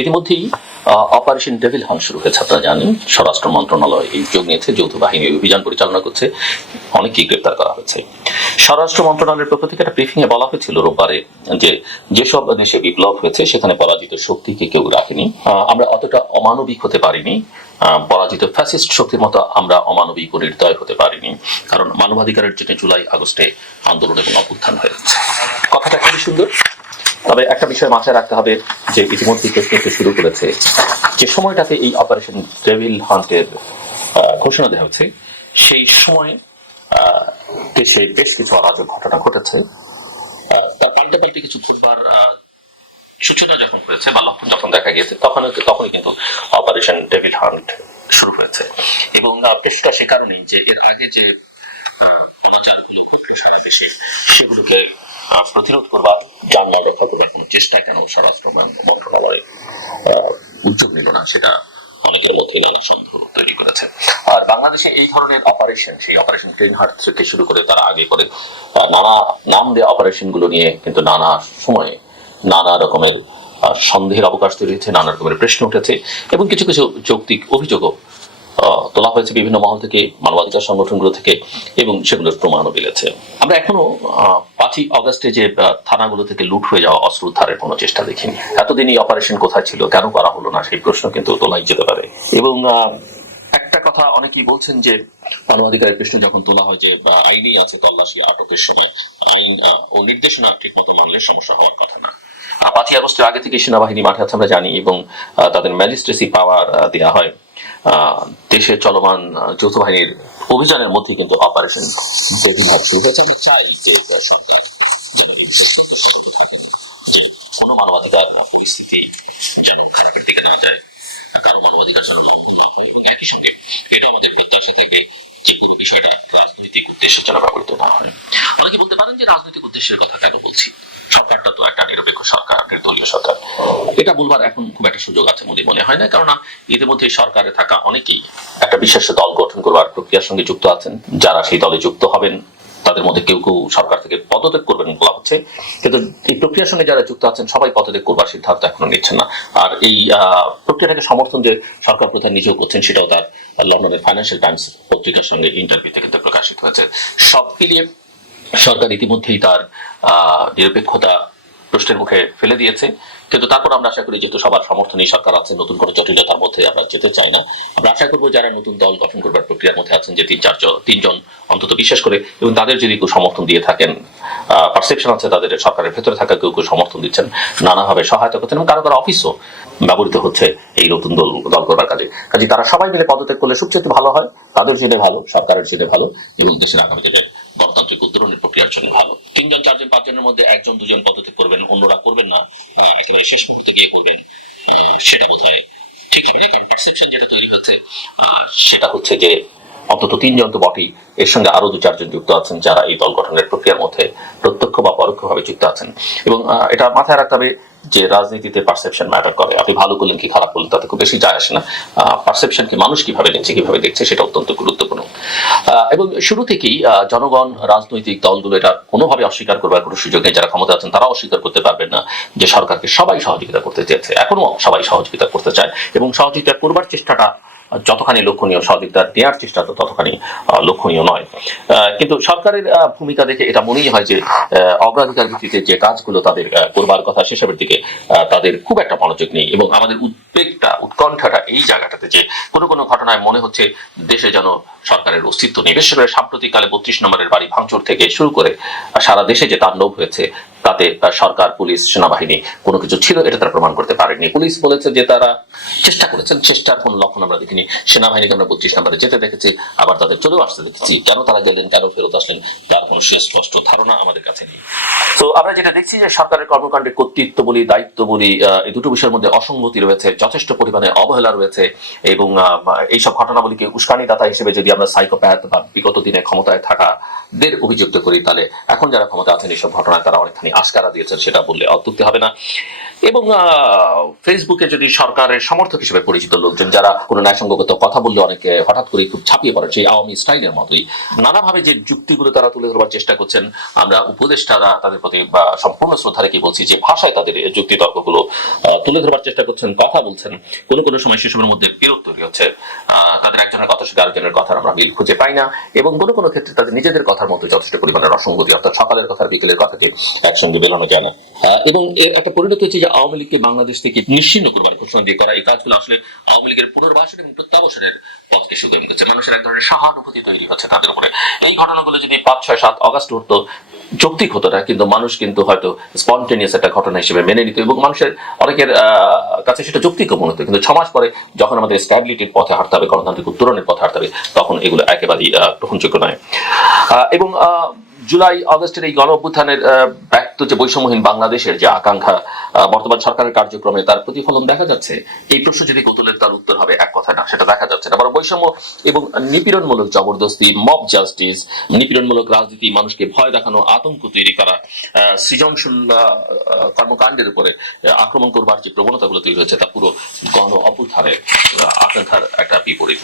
ইতিমধ্যেই operation devil hunt শুরু হয়েছে, আপনারা জানেন। স্বরাষ্ট্র মন্ত্রণালয় এই উদ্যোগ নিয়েছে, যৌথ বাহিনী অভিযান পরিচালনা করছে, অনেকেই গ্রেপ্তার করা হয়েছে। স্বরাষ্ট্র মন্ত্রণালয়ের পক্ষ থেকে একটা ব্রিফিং এ বলা হয়েছিল রোববারে যে যেসব দেশে বিপ্লব হয়েছে সেখানে পরাজিত শক্তিকে কেউ রাখেনি, আমরা অতটা অমানবিক হতে পারিনি, পরাজিত ফ্যাসিস্ট শক্তির মতো আমরা অমানবিক ও নির্দয় হতে পারিনি, কারণ মানবাধিকারের জন্য জুলাই আগস্টে আন্দোলন এবং অভ্যুত্থান হয়েছে। কথাটা খুবই সুন্দর, তবে একটা বিষয় মাথায় রাখতে হবে যে ইতিমধ্যে প্রশ্ন শুরু করেছে যে সময়টাতে এই অপারেশন ডেভিল হান্টের ঘোষণা দেওয়া হচ্ছে, সেই সময় দেশে বেশ কিছু অরাজক ঘটনা ঘটেছে। তার পাল্টাপাল্টি কিছু ঘটবার সূচনা যখন হয়েছে বা লক্ষণ যখন দেখা গিয়েছে তখনই কিন্তু অপারেশন ডেভিল হান্ট শুরু হয়েছে। এবং বেশটা সে কারণেই যে এর আগে যে অনাচারগুলো ঘটলো সারা দেশে, সেগুলোকে প্রতিরোধ করবার, যানবাহন রক্ষা করবার কোন চেষ্টা কেন স্বরাষ্ট্র মন্ত্রণালয় উদ্যোগ নিল না, সেটা অনেকের মধ্যে নানা সন্দেহ তৈরি করেছে। আর বাংলাদেশে এই ধরনের অপারেশন, সেই অপারেশন গ্রিন হার্ট থেকে শুরু করে তারা আগে করে নানা নাম দেওয়া অপারেশন গুলো নিয়ে কিন্তু নানা সময়ে নানা রকমের সন্দেহের অবকাশ তৈরি হয়েছে, নানা রকমের প্রশ্ন উঠেছে এবং কিছু কিছু যৌক্তিক অভিযোগও তোলা হয়েছে বিভিন্ন মহল থেকে, মানবাধিকার সংগঠনগুলো থেকে, এবং সেগুলোর প্রমাণও মিলেছে। আমরা এখনো 5ই অগস্টে যে থানাগুলো থেকে লুট হয়ে যাওয়া অস্ত্র উদ্ধারের কোনো চেষ্টা দেখিনি। এতদিন এই অপারেশন কোথায় ছিল, কেন করা হলো না, সেই প্রশ্ন কিন্তু তোলাই যেতে পারে। এবং একটা কথা অনেকেই বলছেন যে মানবাধিকারের প্রশ্ন যখন তোলা হয় যে আইনই আছে তল্লাশি আটকের সময়, আইন ও নির্দেশনা ঠিক মতো মানলে সমস্যা হওয়ার কথা না। 5ই আগস্টের আগে থেকে সেনাবাহিনী মাঠে আছে আমরা জানি, এবং তাদের ম্যাজিস্ট্রেসি পাওয়ার দেওয়া হয়। দেশে চলমান যৌথ বাহিনীর অভিযানের মধ্যে কিন্তু অপারেশন ডেভিল হান্ট শুরু হয়েছে। আমরা চাই যে সরকার যেন এই বিষয়টা সতর্ক থাকেন, যে কোনো মানবাধিকার পরিস্থিতি যেন খারাপের দিকে না যায়, কারো মানবাধিকার যেন লঙ্ঘন না হয়, এবং একই সঙ্গে এটা আমাদের প্রত্যাশা থেকে যে পুরো বিষয়টা রাজনৈতিক উদ্দেশ্যে যেন ব্যবহৃত না হয়। অনেকে বলতে পারেন যে রাজনৈতিক উদ্দেশ্যের কথা কেন বলছি, সরকারটা তো একটা নিরপেক্ষ সরকার, নির্দলীয় সরকার। এটা বলবার এখন খুব একটা সুযোগ আছে বলে মনে হয় না, কারণ ইতিমধ্যে সরকারে থাকা অনেকেই একটা বিশেষ দল গঠন করবার প্রক্রিয়ার সঙ্গে যুক্ত আছেন। যারা সেই দলে যুক্ত হবেন তাদের মধ্যে কেউ কেউ সরকার থেকে পদত্যাগ করবেন বলা হচ্ছে, কিন্তু এই প্রক্রিয়ার সঙ্গে যারা যুক্ত আছেন সবাই পদত্যাগ করবার সিদ্ধান্ত এখনো নিচ্ছেন না। আর এই প্রক্রিয়াটাকে সমর্থন যে সরকার প্রধান নিজেও করছেন, সেটাও তার লন্ডনের ফাইন্যান্সিয়াল টাইমস পত্রিকার সঙ্গে ইন্টারভিউতে কিন্তু প্রকাশিত হয়েছে। সব মিলিয়ে সরকার ইতিমধ্যেই তার নিরপেক্ষতা প্রশ্নের মুখে ফেলে দিয়েছে, কিন্তু তারপর আমরা আশা করি যেহেতু সবার সমর্থনই সরকার আছে, নতুন করে জটিলতার মধ্যে আমরা যেতে চাই না। আমরা আশা করবো যারা নতুন দল গঠন করবার প্রক্রিয়ার মধ্যে আছেন, যে তিনজন অন্তত বিশেষ করে, এবং তাদের যদি কেউ সমর্থন দিয়ে থাকেন, পারসেপশন আছে তাদের সরকারের ভেতরে থাকা কেউ কেউ সমর্থন দিচ্ছেন, নানাভাবে সহায়তা করছেন, এবং কারো কারো অফিসও ব্যবহৃত হচ্ছে এই নতুন দল করবার কাজে। তারা সবাই মিলে পদত্যাগ করলে সবচেয়ে ভালো হয়, তাদের জন্য ভালো, সরকারের জন্য ভালো, এবং দেশের আগামী দিনে গণতান্ত্রিক উত্তরণের প্রক্রিয়ার জন্য ভালো। 3জন 4জন 5জনের মধ্যে 1জন 2জন পদত্যাগ করবেন, অন্যরা করবেন না, একেবারে শেষ মুহূর্তে গিয়ে করবেন, সেটা বোধহয় ঠিক হবে না। কারণ পারসেপশন যেটা তৈরি হচ্ছে সেটা হচ্ছে যে অন্তত 3জন তো বটেই, এর সঙ্গে আরো 2-4জন যুক্ত আছেন যারা এই দল গঠনের প্রক্রিয়ার মধ্যে প্রত্যক্ষ বা পরোক্ষভাবে যুক্ত আছেন। এবং এটা মাথায় রাখতে হবে যে রাজনীতিতে পারসেপশন ম্যাটার করে। আপনি ভালো করলেন কি খারাপ করলেন তাতে খুব বেশি যায় আসে না, পারসেপশন কি মানুষ কিভাবে দেখছে সেটা অত্যন্ত গুরুত্বপূর্ণ। এবং শুরু থেকেই জনগণ, রাজনৈতিক দলগুলো এটা কোনোভাবে অস্বীকার করবার কোনো সুযোগ নেই। যারা ক্ষমতা আছেন তারা অস্বীকার করতে পারবেন না যে সরকারকে সবাই সহযোগিতা করতে চেয়েছে, এখনো সবাই সহযোগিতা করতে চায়, এবং সহযোগিতা করবার চেষ্টাটা যতখানি লক্ষণীয়, সহযোগিতা দেওয়ার চেষ্টা তো ততখানি লক্ষণীয় নয়। কিন্তু সরকারের ভূমিকা দেখে এটা মনেই হয় যে অগ্রাধিকার ভিত্তিতে যে কাজগুলো তাদের করবার কথা সেসবের দিকে তাদের খুব একটা মনোযোগ নেই। এবং আমাদের উদ্বেগটা, উৎকণ্ঠাটা এই জায়গাটাতে যে কোনো কোনো ঘটনায় মনে হচ্ছে দেশে যেন সরকারের অস্তিত্ব নেই। বিশেষ করে সাম্প্রতিককালে 32 নম্বরের বাড়ি ভাঙচুর থেকে শুরু করে সারা দেশে যে তাণ্ডব হয়েছে, তাতে সরকার, পুলিশ, সেনাবাহিনী কোনো কিছু ছিল এটা তারা প্রমাণ করতে পারেনি। পুলিশ বলেছে যে তারা চেষ্টা করেছেন, চেষ্টার কোন লক্ষণ আমরা দেখিনি। সেনাবাহিনীকে আমরা 32 নম্বরে যেতে দেখেছি, আবার তাদের চলেও আসতে দেখেছি। কেন তারা গেলেন, কেন ফেরত আসলেন, তার কোনো সুস্পষ্ট ধারণা আমাদের কাছে নেই। তো আমরা যেটা দেখছি যে সরকারের কর্মকাণ্ডে কর্তৃত্ব বলি, দায়িত্ব বলি, এই দুটো বিষয়ের মধ্যে অসঙ্গতি রয়েছে, যথেষ্ট পরিমাণে অবহেলা রয়েছে। এবং এইসব ঘটনাবলীকে উস্কানিদাতা হিসেবে যদি আমরা সাইকোপ্যাথ বা বিগত দিনে ক্ষমতায় থাকাদের অভিযুক্ত করি, তাহলে এখন যারা ক্ষমতা আছেন এইসব ঘটনায় তারা অনেকখানি আশকারা দিয়েছেন সেটা বললে অত্যুক্তি হবে না। এবং ফেসবুকে যদি সরকারের সমর্থক হিসেবে পরিচিত লোকজন যারা কোনো ন্যায়সঙ্গত কথা বললে অনেকে হঠাৎ করে খুব ছাপিয়ে পড়ে, সেই আওয়ামী স্টাইলের মতোই নানাভাবে যে যুক্তিগুলো তারা তুলে ধরবার চেষ্টা করছেন, আমরা উপদেষ্টারা তাদের প্রতি সম্পূর্ণ শ্রদ্ধা রেখে বলছি যে ভাষায় তাদের যুক্তি তর্কগুলো তুলে ধরবার চেষ্টা করছেন, কথা বলছেন, কোনো কোনো সময় সেসবের মধ্যে বিরোধ তৈরি হচ্ছে, তাদের একজনের কথা সঙ্গে আরেকজনের কথার আমরা মিল খুঁজে পাই না, এবং কোনো কোনো ক্ষেত্রে তাদের নিজেদের কথার মধ্যে যথেষ্ট পরিমাণের অসঙ্গতি, অর্থাৎ সকালের কথা বিকেলের কথাকে একসঙ্গে বেলানো যায় না। এবং এর একটা পরিণতি হচ্ছে যে আওয়ামী লীগকে বাংলাদেশ থেকে নিশ্চিহ্ন করবার ঘোষণা দিয়ে করা এই কাজগুলো আসলে আওয়ামী লীগের পুনর্বাসন এবং প্রত্যাবাসনের পথকে সুগম করছে। মানুষের এক ধরনের সহানুভূতি তৈরি হচ্ছে তাদের উপরে। এই ঘটনাগুলো যদি 5, 6, 7 অগাস্ট হতো যৌক্তিক হতো না, কিন্তু মানুষ কিন্তু হয়তো স্পন্টেনিয়াস একটা ঘটনা হিসেবে মেনে নিত, এবং মানুষের অনেকের কাছে সেটা যৌক্তিক মনে হতো। কিন্তু 6 মাস পরে যখন আমাদের স্ট্যাবিলিটির পথে হাঁটতে হবে, গণতান্ত্রিক উত্তরণের পথে হাঁটতে হবে, তখন এগুলো একেবারেই গ্রহণযোগ্য নয়। এবং জুলাই আগস্টের এই গণ অভ্যুত্থানের ব্যক্ত যে বৈষম্যহীন বাংলাদেশের যে আকাঙ্ক্ষা বর্তমান সরকারের কার্যক্রমে তার প্রতিফলন দেখা যাচ্ছে, এই প্রশ্ন যদি কৌতূহলের তার উত্তর হবে এক কথা না, সেটা দেখা যাচ্ছে না। বরং বৈষম্য এবং নিপীড়নমূলক জবরদস্তি, মব জাস্টিস, নিপীড়নমূলক রাজনীতি, মানুষকে ভয় দেখানো, আতঙ্ক তৈরি করা, সৃজনশীল কর্মকাণ্ডের উপরে আক্রমণ করবার যে প্রবণতাগুলো তৈরি হয়েছে, তা পুরো গণ অভ্যুত্থানের আকাঙ্ক্ষার একটা বিপরীত।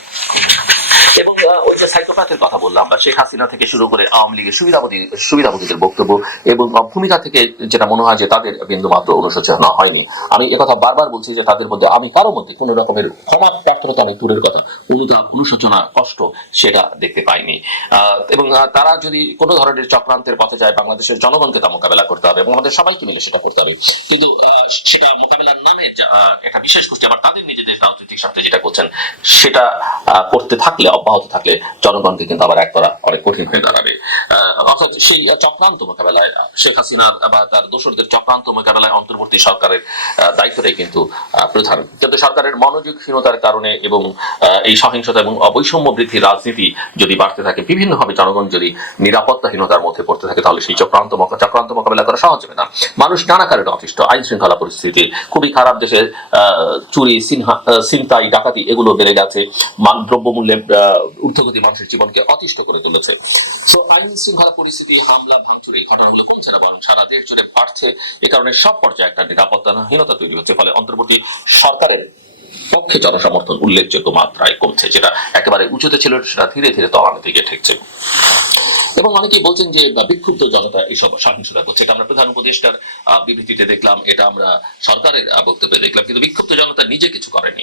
এবং ওই যে সাইকোপ্যাথের কথা বললাম আমরা, শেখ হাসিনা থেকে শুরু করে আওয়ামী লীগের সুবিধাভোগীদের বক্তব্য এবং ভূমিকা থেকে যেটা মনে হয় যে তাদের বিন্দুমাত্র অনুশোচনা হয়নি। আমি একথা বারবার বলছি যে তাদের মধ্যে আমি কারো মধ্যে কোনো রকমের ক্ষমা প্রার্থনা, অনেক দূরের কথা, অনুতাপ, অনুশোচনা, কষ্ট সেটা দেখতে পাইনি। এবং তারা যদি কোনো ধরনের চক্রান্তের পথে যায়, বাংলাদেশের জনগণকে তা মোকাবেলা করতে হবে এবং আমাদের সবাইকে মিলে সেটা করতে হবে। কিন্তু সেটা মোকাবেলার নামে একটা বিশেষ গোষ্ঠী আবার তাদের নিজেদের রাজনৈতিক স্বার্থে যেটা করছেন, সেটা করতে থাকলে, অব্যাহত থাকলে জনগণকে কিন্তু আবার এক করা অনেক কঠিন হয়ে দাঁড়াবে। অর্থাৎ সেই চক্রান্ত মোকাবেলায়, শেখ হাসিনা বা তার দোসরদের চক্রান্ত মোকাবেলায় অন্তর্বর্তী সরকারের দায়িত্বটাই কিন্তু প্রধান। কিন্তু সরকারের মনোযোগহীনতার কারণে এবং এই সহিংসতা এবং অবৈষম্য বৃদ্ধির রাজনীতি যদি বাড়তে থাকে, বিভিন্নভাবে জনগণ যদি নিরাপত্তাহীনতার মধ্যে পড়তে থাকে, তাহলে সেই চক্রান্ত মোকাবেলা করা সহজ হবে না। মানুষ নানা কারণে অতিষ্ঠ, আইন শৃঙ্খলা পরিস্থিতি খুবই খারাপ, দেশে চুরি, ছিনতাই, ডাকাতি এগুলো বেড়ে গেছে, দ্রব্যমূল্যের ঊর্ধ্বগতি মানুষের জীবনকে অতিষ্ঠ করে তুলেছে। তো আইন শৃঙ্খলা পরিস্থিতি, হামলা ভাঙচুর এই ঘটনাগুলো কমছে না, বরং সারা দেশ জুড়ে বাড়ছে। এ কারণে সব পর্যায়ে একটা নিরাপত্তাহীনতা তৈরি হচ্ছে, ফলে অন্তর্বর্তী সরকারের পক্ষে জনসমর্থন উল্লেখযোগ্য মাত্রায় কমছে। যেটা একেবারে উঁচুতে ছিল সেটা ধীরে ধীরে তলানির দিকে ঠেকছে। এবং অনেকেই বলছেন যে বিক্ষুব্ধ জনতা এইসব সহিংসতা করছে। এটা আমরা প্রধান উপদেষ্টার বিবৃতিতে দেখলাম, এটা আমরা সরকারের বক্তব্যে দেখলাম, কিন্তু বিক্ষুব্ধ জনতা নিজে কিছু করেনি।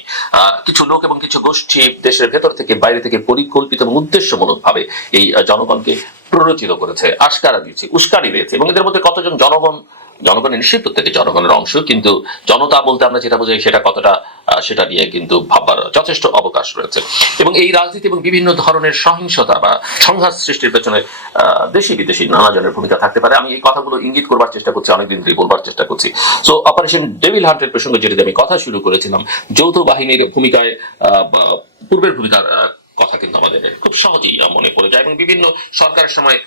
কিছু লোক এবং কিছু গোষ্ঠী দেশের ভেতর থেকে বাইরে থেকে পরিকল্পিত এবং উদ্দেশ্যমূলক ভাবে এই জনগণকে প্ররোচিত করেছে, আশকারা দিয়েছে, উস্কানি দিয়েছে। এবং এদের মধ্যে কতজন জনগণের নিশ্চিত প্রত্যেকে জনগণের অংশ, কিন্তু জনতা বলতে আমরা যেটা বোঝাই সেটা কতটা, সেটা নিয়ে কিন্তু ভাববার যথেষ্ট অবকাশ রয়েছে। এবং এই রাজনীতি এবং বিভিন্ন ধরনের সহিংসতা বা সংঘাত সৃষ্টির পেছনে দেশি বিদেশি নানা জনের ভূমিকা থাকতে পারে। আমি এই কথাগুলো ইঙ্গিত করবার চেষ্টা করছি, অনেকদিন ধরে বলবার চেষ্টা করছি। সো অপারেশন ডেভিল হান্টের প্রসঙ্গে যেটা আমি কথা শুরু করেছিলাম, যৌথ বাহিনীর ভূমিকায় পূর্বের ভূমিকার কথা কিন্তু আমাদের খুব সহজেই মনে পড়ে যায়। এবং বিভিন্ন সরকারের সময়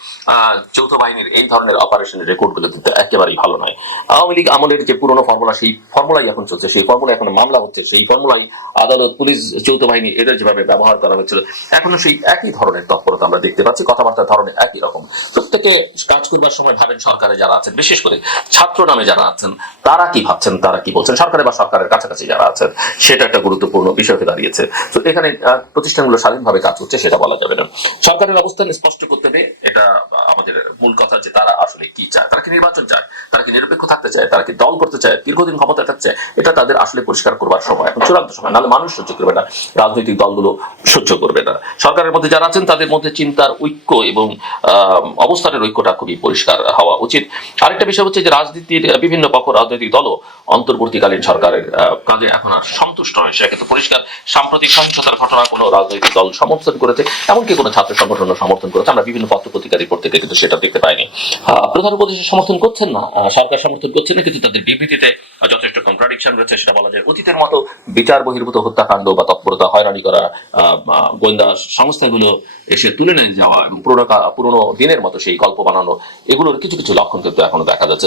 যৌথ বাহিনীর এই ধরনের অপারেশনের রেকর্ডগুলো কিন্তু একেবারেই ভালো নয়। আওয়ামী লীগ আমলের যে পুরনো ফর্মুলা, সেই ফর্মুলাই এখন চলছে, সেই ফর্মুলা এখন মামলা হচ্ছে, সেই ফর্মুলাই আদালত, পুলিশ, যৌথ বাহিনী এদের যেভাবে ব্যবহার করা হচ্ছিল, এখনো সেই একই ধরনের তৎপরতা আমরা দেখতে পাচ্ছি। কথাবার্তার ধরনে একই রকম। প্রত্যেকে কাজ করবার সময় ভাবেন সরকারে যারা আছেন, বিশেষ করে ছাত্র নামে যারা আছেন, তারা কি ভাবছেন, তারা কি বলছেন, সরকারে বা সরকারের কাছাকাছি যারা আছেন, সেটা একটা গুরুত্বপূর্ণ বিষয় হয়ে দাঁড়িয়েছে। তো এখানে প্রতিষ্ঠানগুলো স্বাধীনভাবে কাজ করছে সেটা বলা যাবে না। সরকারের অবস্থান স্পষ্ট করতে হবে, এটা আমাদের মূল কথা, যে তারা আসলে কি চায়, তারা কি নির্বাচন চায়, তারা কি নিরপেক্ষ থাকতে চায়, তারা কি দল করতে চায়, দীর্ঘদিন ক্ষমতায় থাকতে চায়, এটা তাদের আসলে পরিষ্কার করবার সময় এখন, চূড়ান্ত সময়। নাহলে মানুষ সহ্য করবে না, রাজনৈতিক দলগুলো সহ্য করবে না। সরকারের মধ্যে যারা আছেন তাদের মধ্যে চিন্তার ঐক্য এবং অবস্থানের ঐক্যটা খুবই পরিষ্কার হওয়া উচিত। আরেকটা বিষয় হচ্ছে যে রাজনীতির বিভিন্ন পক্ষ, রাজনৈতিক দলও অন্তর্বর্তীকালীন সরকারের কাজে এখন আর সন্তুষ্ট নয়। সেটা কিন্তু পরিষ্কার। সাম্প্রতিক সহিংসতার ঘটনা কোনো রাজনৈতিক দল সমর্থন করেছে, এমনকি কোনো ছাত্র সংগঠন সমর্থন করেছে, আমরা বিভিন্ন পত্র পত্রিকা রিপোর্ট থেকে কিন্তু সেটা দেখতে পাইনি। প্রধান উপদেষ্টা সমর্থন করছেন না, সরকার সমর্থন করছে না, কিন্তু তাদের বিবৃতিতে যথেষ্ট কন্ট্রাডিকশন রয়েছে। সেটা বলা যায় অতীতের মতো বিচার বহির্ভূত হত্যাকাণ্ড বা তৎপরতা, হয়রানি করা, গোয়েন্দা সংস্থাগুলো এসে তুলে নিয়ে যাওয়া এবং পুরোনো দিনের মতো সেই গল্প বানানো, এগুলোর কিছু কিছু লক্ষণ কিন্তু এখনো দেখা যাচ্ছে।